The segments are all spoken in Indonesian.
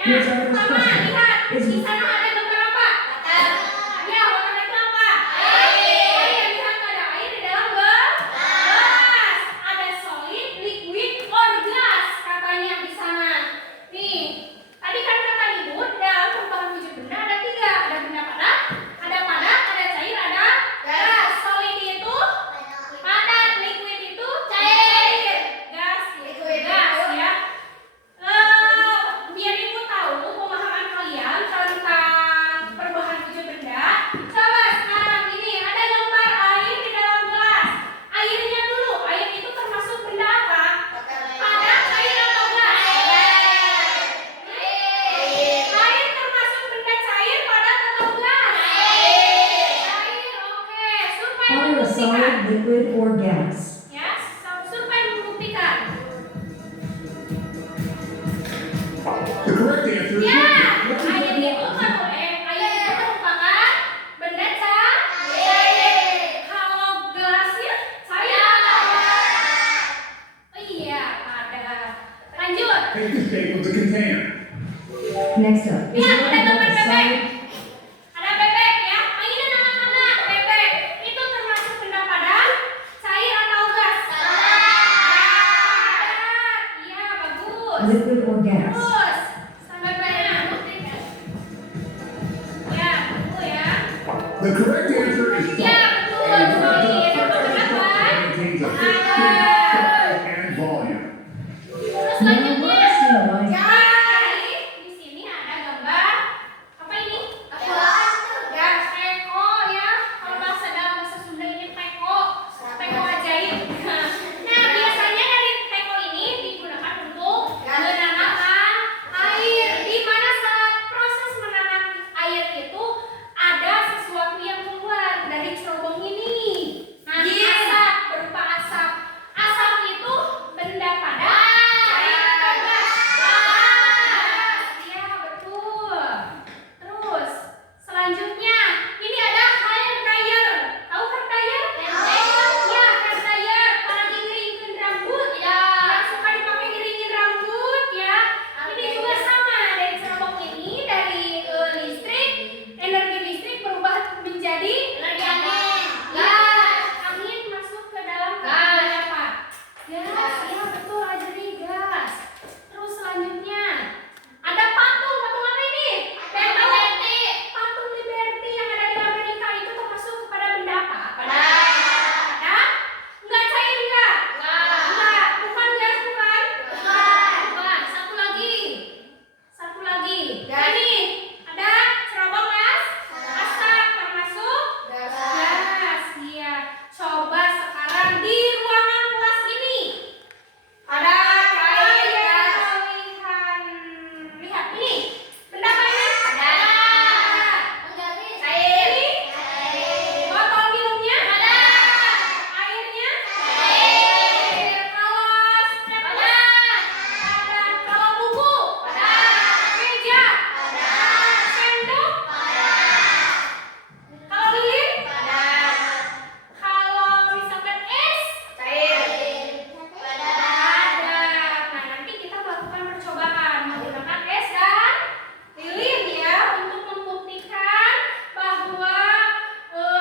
Here's our first Sama, question. lihat. Is Di sana ada gambar apa? Ya, warna itu apa? Air. Lihat ada air di dalam gelas. Ada solid, liquid, or gas katanya di sana. Nih, tadi kan kata Ibu dalam perubahan wujud benda ada 3. Ada benda padat, ada cair, ada gas. Solid itu padat, liquid itu cair, gas itu gas ya. Biar Ibu tahu pemahaman kalian tentang perubahan wujud benda. Coba sekarang ini ada gambar air di dalam gelas. Airnya dulu, air itu termasuk benda apa? Padat, cair atau gas? Air termasuk benda cair, padat atau gas? Cair, oke. Survei are a membuktikan. solid, liquid, or gas? Ya, survei membuktikan. The correct answer is Ya, liquid. air itu merupakan benda cair. Kalau gelasnya cair apa? Oh iya, padat. Lanjut. Take the shape of the container. Next up, is Ya, water ada gambar both a bebek. solid? Ada bebek ya. Mainan anak-anak, bebek. Itu termasuk benda padat, cair atau gas? Padat. Iya, bagus. Liquid or gas? Terus, sampai banyak buktikan. Ya, betul ya. The correct answer is Ya, salt. betul. A water Solid. gun Itu structure kenapa? contains a fixed shape, size, and volume. Terus Now selanjutnya. what is the line? Jadi, di sini ada gambar apa ini? Gas teko ya. Kalau dalam bahasa Sunda ini teko. Teko ajaib. Nah, biasanya dari teko ini digunakan untuk menanamkan air. Di mana saat proses menanam air itu ada sesuatu yang keluar dari cerobong ini. Nah, asap, berupa asap. Asap itu benda padat, cair atau gas? Iya, betul. Terus, selanjutnya ini ada hair dryer. Tahu hair dryer? Ya, hair dryer. Apalagi ngeringin rambut. Yang suka dipakai ngeringin rambut ya. Ini juga sama dari cerobong ini, dari listrik, energi listrik berubah menjadi angin. Angin masuk ke dalam kabel apa? Gas, ya betul aja nih gas. Terus selanjutnya ada patung apa ini? Patung Liberty yang ada di Amerika itu termasuk kepada benda apa? Padat? Enggak cair enggak? Enggak, bukan gas bukan? Bukan. Satu lagi. Ini ada cerobong gas, asap termasuk gas. Iya. Coba sekarang di ruangan kelas ini ada lihat ini benda apa ini? Cair. Botol minumnya? Airnya? Kalau steples? Kalau buku? Meja? Sendok? Kalau lilin? Kalau misalkan es? Padat. Nah, nanti kita melakukan percobaan menggunakan es dan lilin ya untuk membuktikan bahwa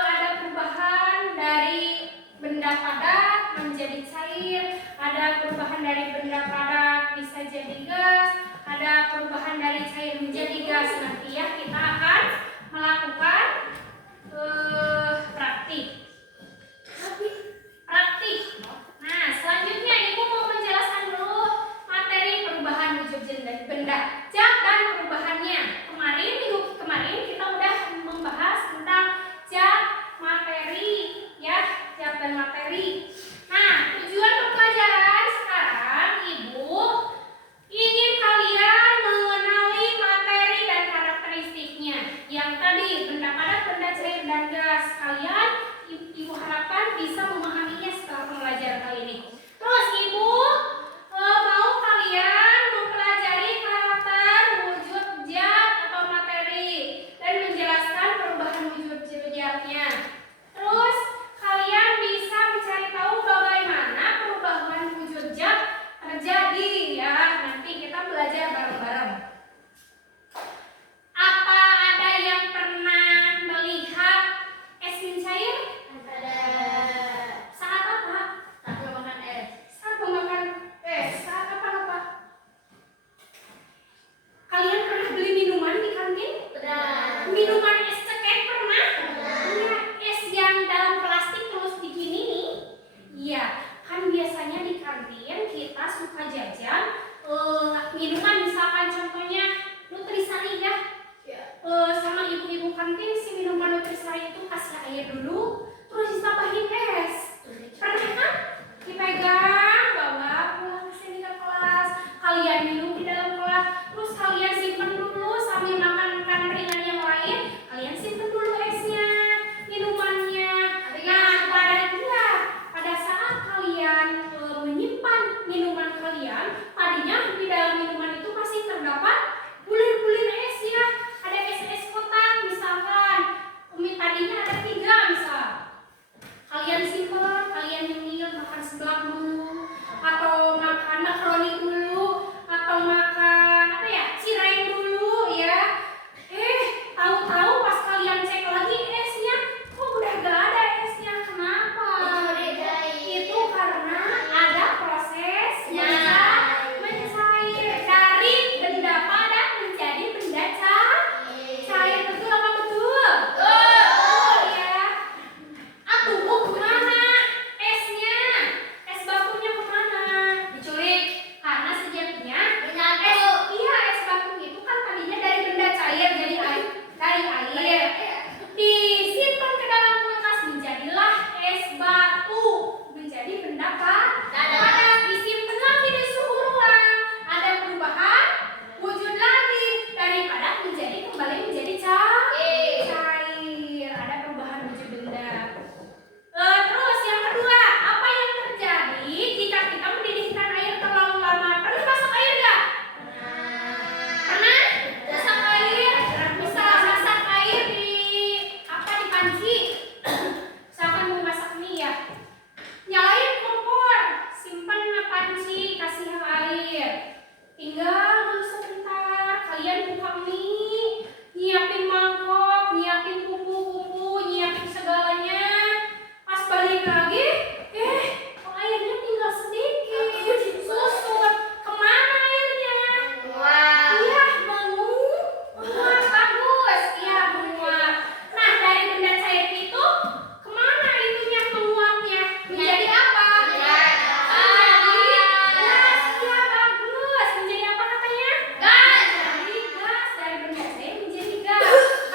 ada perubahan dari benda padat menjadi cair, ada perubahan dari benda padat bisa jadi gas, ada perubahan dari cair menjadi gas. Nanti ya kita akan melakukan praktik. Nah, selanjutnya Ibu mau menjelaskan dulu materi perubahan wujud benda, zat dan perubahannya. Minggu kemarin kita udah membahas tentang zat, materi, ya, zat dan materi. Nah, tujuan pembelajaran sekarang Ibu ingin kalian mengenali materi dan karakteristiknya. Yang tadi benda padat, benda cair dan gas. penting si minuman nutrisari itu kasih air dulu, terus ditambahin es. Pernah kan? Dipegang, bawa pulang ke sini ke kelas. Kalian minum di dalam kelas, terus kalian simpen dulu sambil makan makanan ringan yang lain. Kalian simpen dulu esnya, minumannya. Nah, pada saat kalian menyimpan minuman kalian, tadinya di dalam minuman itu masih terdapat bulir-bulir es ya. Ada es kotak misalkan, tadinya ada 3 misal. Kalian simpen, kalian nyemil makan seblak dulu, atau makan makaroni dulu, atau makan apa ya, cireng dulu ya. Tahu-tahu pas kalian cek lagi esnya, kok udah gak ada esnya? Kenapa? Itu karena ada proses mencair dari benda padat menjadi benda cair. Betul apa betul? Ya. Atuh, kemana esnya? Es batunya kemana? Diculik. Karena sejatinya es batu itu kan tadinya dari benda cair jadi air, dari air. Disimpan ke dalam kulkas menjadilah es batu, menjadi benda padat. Disimpan lagi di suhu ruang, ada perubahan wujud lagi dari padat kembali menjadi cair. Ada perubahan wujud benda. Terus yang kedua, apa yang terjadi jika kita mendidihkan air terlalu lama? Pernah masak air nggak? Pernah? Masak air? Bisa masak air di panci. Misalkan mau masak mie ya, nyalain kompor, simpan panci, kasih air. Tinggal dulu sebentar, kalian buka mie, nyiapin mangkok, nyiapin kupu-kupu, nyiapin segalanya. Pas balik lagi, kok airnya tinggal sedikit. Susut, kemana airnya? Iya, menguap. Bagus, iya menguap. Nah, dari benda cair itu, kemana itunya menguapnya? Menjadi apa? Menjadi gas. Iya, bagus. Menjadi apa katanya? Gas. Dari benda cair menjadi gas.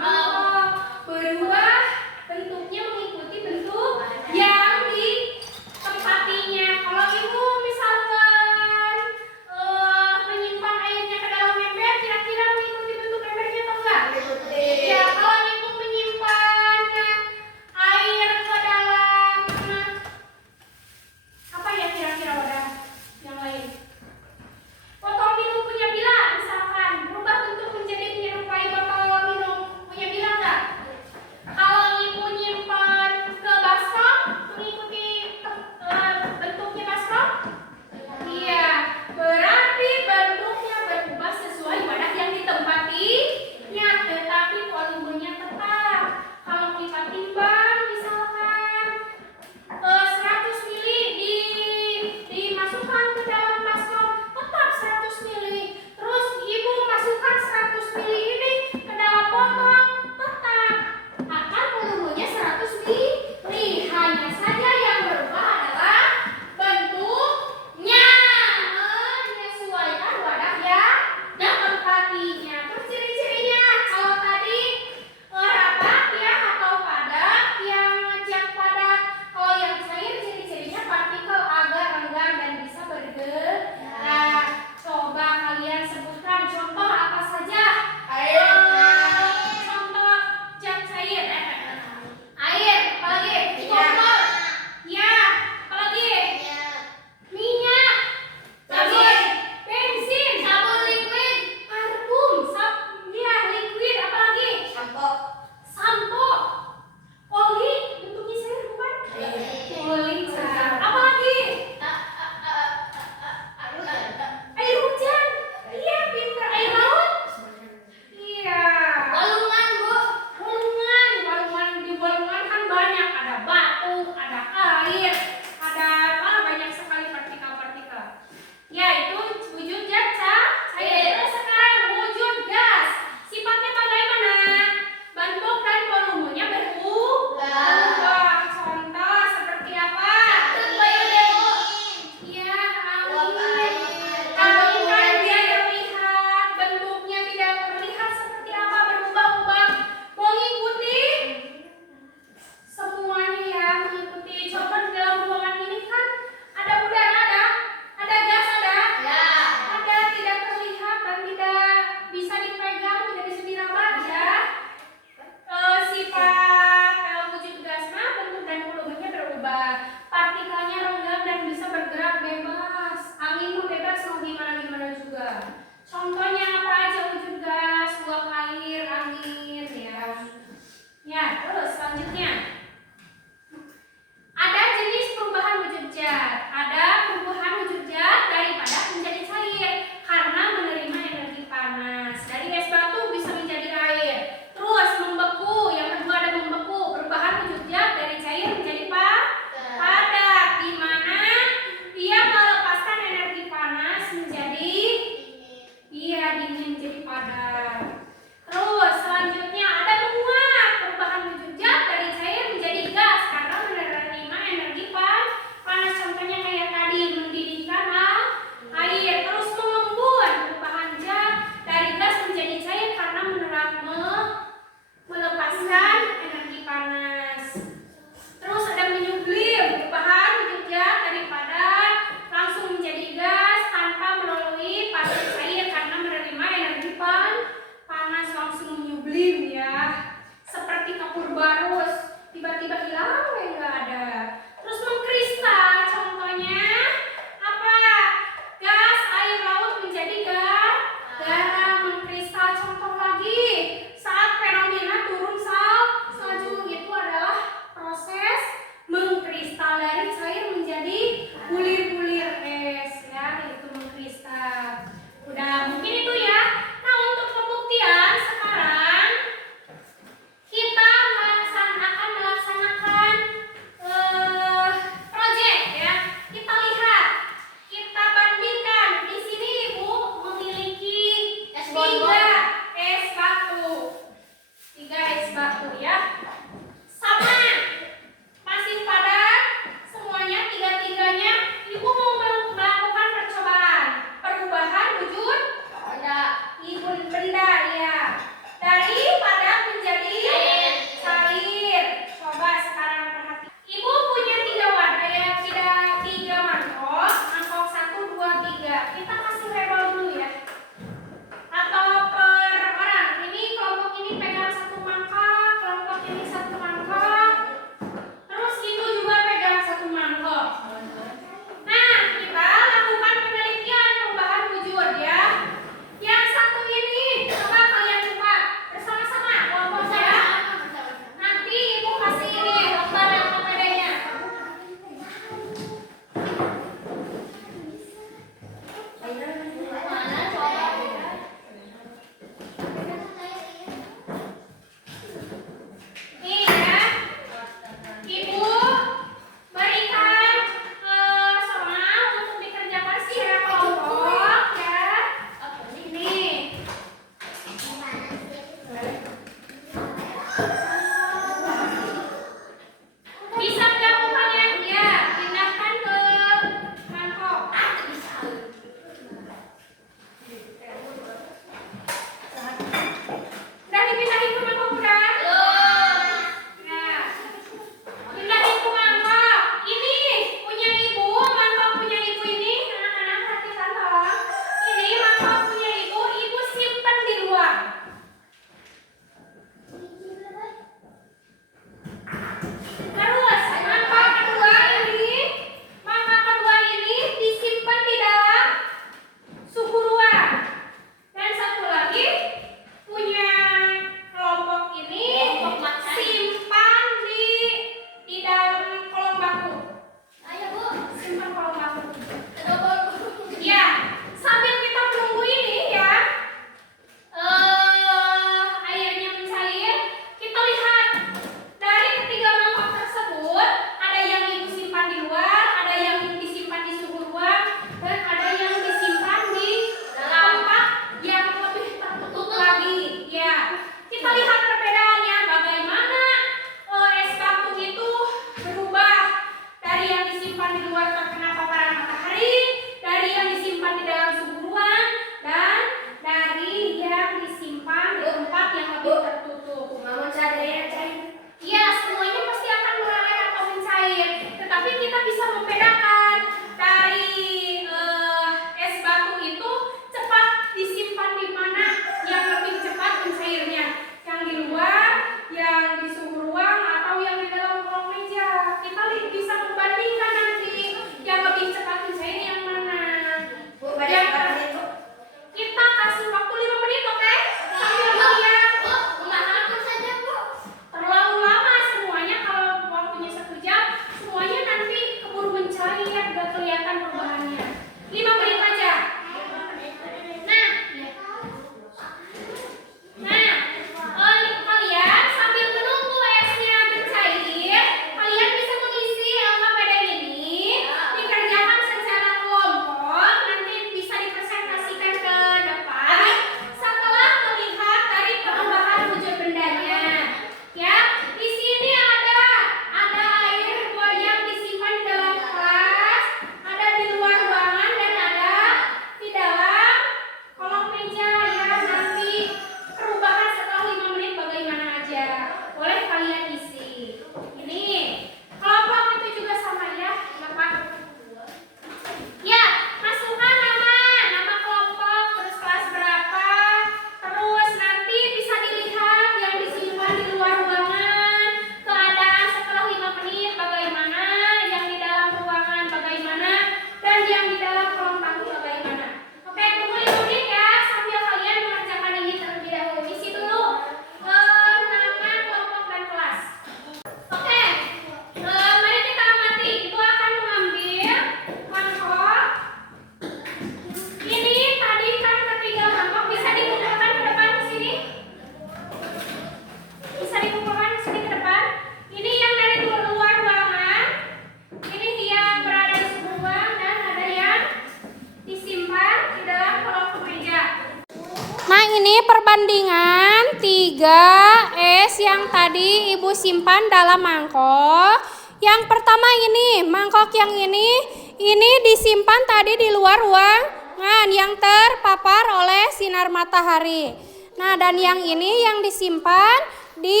ini perbandingan 3 es yang tadi Ibu simpan dalam mangkok. Yang pertama ini, mangkok yang ini disimpan tadi di luar ruangan yang terpapar oleh sinar matahari. Nah, dan yang ini yang disimpan di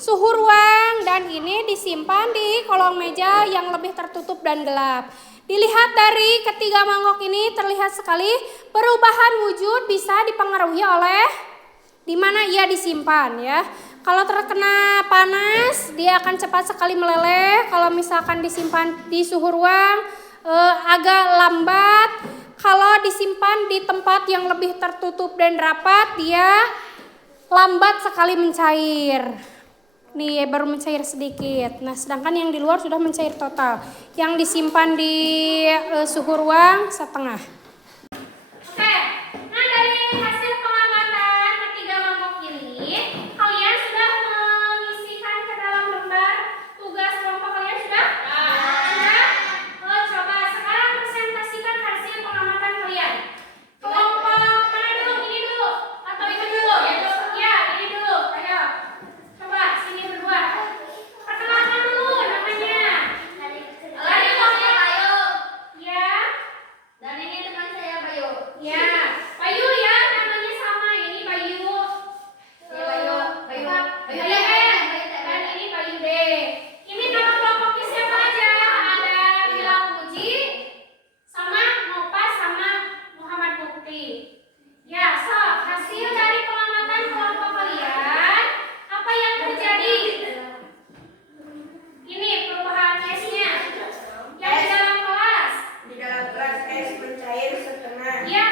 suhu ruang dan ini disimpan di kolong meja yang lebih tertutup dan gelap. Dilihat dari ketiga mangkok ini terlihat sekali perubahan wujud bisa dipengaruhi oleh di mana ia disimpan ya. Kalau terkena panas dia akan cepat sekali meleleh. Kalau misalkan disimpan di suhu ruang agak lambat. Kalau disimpan di tempat yang lebih tertutup dan rapat dia lambat sekali mencair. Nih baru mencair sedikit. Nah, sedangkan yang di luar sudah mencair total. Yang disimpan di suhu ruang setengah. Oke. Nah, dari hasil pengamatan ketiga mangkok ini, kalian sudah mengisikan ke dalam lembar tugas kelompok kalian sudah? Sudah? Coba sekarang presentasikan hasil pengamatan kalian. Kelompok mana dulu? Ini dulu atau itu dulu? Ya, ini dulu. Ayo. Coba sini berdua. Perkenalkan dulu namanya. Dari kelompok Bayu. Ya. Dan ini teman saya Bayu. Ya. Bayu ya, namanya sama. Ini Bayu. Bayu dan ini Bayu D. Ini nama kelompoknya siapa aja? Ada Bila Puji, sama Nopa, sama Muhammad Mukti. Ya, so hasil dari pengamatan kelompok kalian, apa yang terjadi? Ini perubahan esnya. Yang di dalam kelas. Di dalam kelas es mencair setengah. Ya,